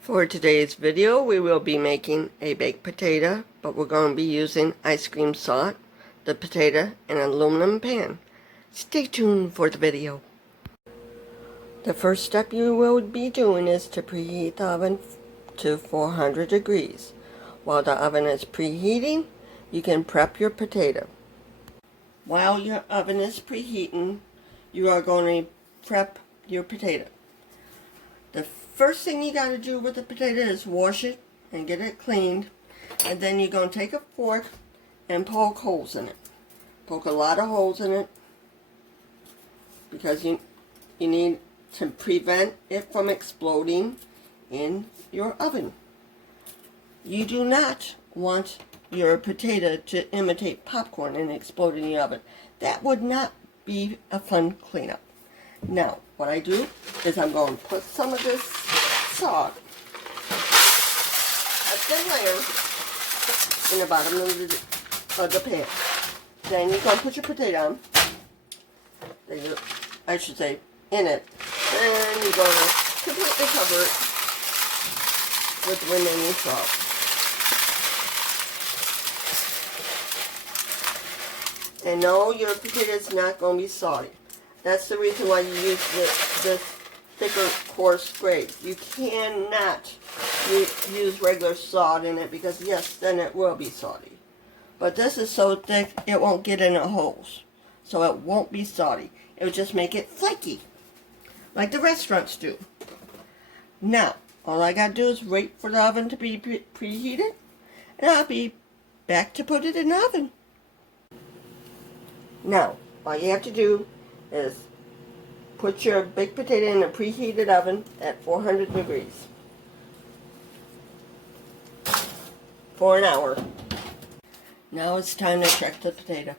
For today's video, we will be making a baked potato, but we're going to be using ice cream salt, the potato, and an aluminum pan. Stay tuned for the video. The first step you will be doing is to preheat the oven to 400 degrees. While the oven is preheating, you can prep your potato. While your oven is preheating, you are going to prep your potato. The first thing you got to do with the potato is wash it and get it cleaned, and then you're going to take a fork and poke holes in it. Poke a lot of holes in it because you need to prevent it from exploding in your oven. You do not want your potato to imitate popcorn and explode in the oven. That would not be a fun cleanup. Now, what I do is I'm going to put some of this salt, a thin layer, in the bottom of the pan. Then you're going to put your potato on, I should say, in it. Then you're going to completely cover it with the remaining salt. And no, your potato is not going to be salty. That's the reason why you use this thicker, coarse grade. You cannot use regular salt in it because, yes, then it will be salty. But this is so thick, it won't get in the holes. So it won't be salty. It will just make it flaky, like the restaurants do. Now, all I got to do is wait for the oven to be preheated, and I'll be back to put it in the oven. Now, all you have to do is put your baked potato in a preheated oven at 400 degrees for an hour. Now it's time to check the potato.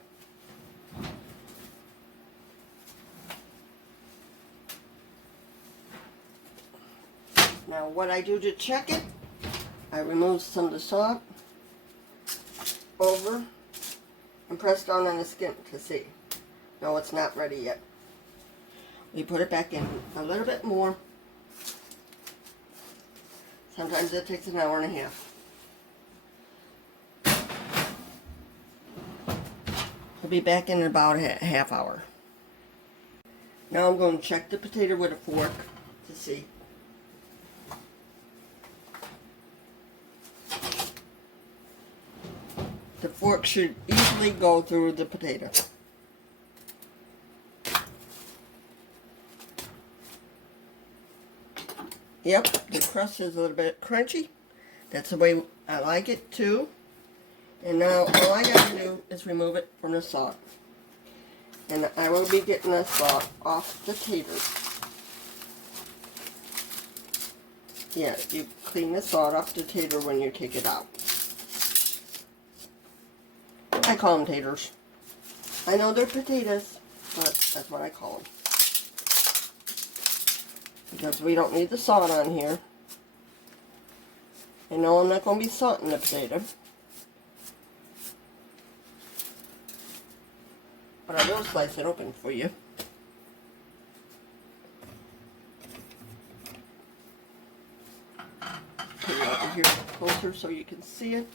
Now what I do to check it, I remove some of the salt over and press down on the skin to see. No, it's not ready yet. We put it back in a little bit more. Sometimes it takes an hour and a half. We'll be back in about a half hour. Now I'm going to check the potato with a fork to see. The fork should easily go through the potato. Yep, the crust is a little bit crunchy. That's the way I like it too. And now all I got to do is remove it from the salt. And I will be getting the salt off the taters. Yeah, you clean the salt off the tater when you take it out. I call them taters. I know they're potatoes, but that's what I call them. Because we don't need the salt on here. And no, I'm not going to be salting the potato. But I will slice it open for you. Put it over here closer so you can see it.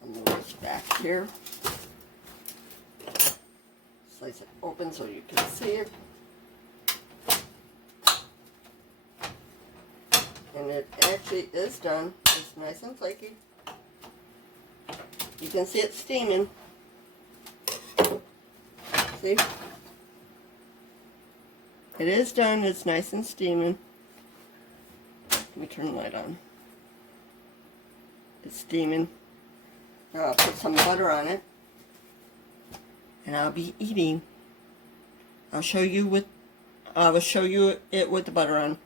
I'll move this back here. Slice it open so you can see it. And it actually is done. It's nice and flaky. You can see it steaming. See? It is done. It's nice and steaming. Let me turn the light on. It's steaming. Now I'll put some butter on it. And I'll be eating. I'll show you it with the butter on.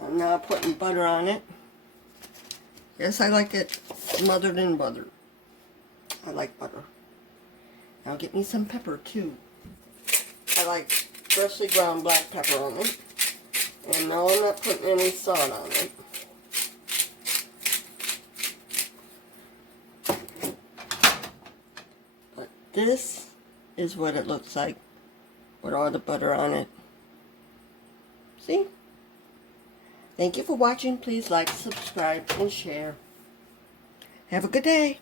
I'm now putting butter on it. Yes, I like it smothered in butter. I like butter. Now get me some pepper too. I like freshly ground black pepper on it. And no, I'm not putting any salt on it. But this is what it looks like with all the butter on it. See? Thank you for watching. Please like, subscribe, and share. Have a good day.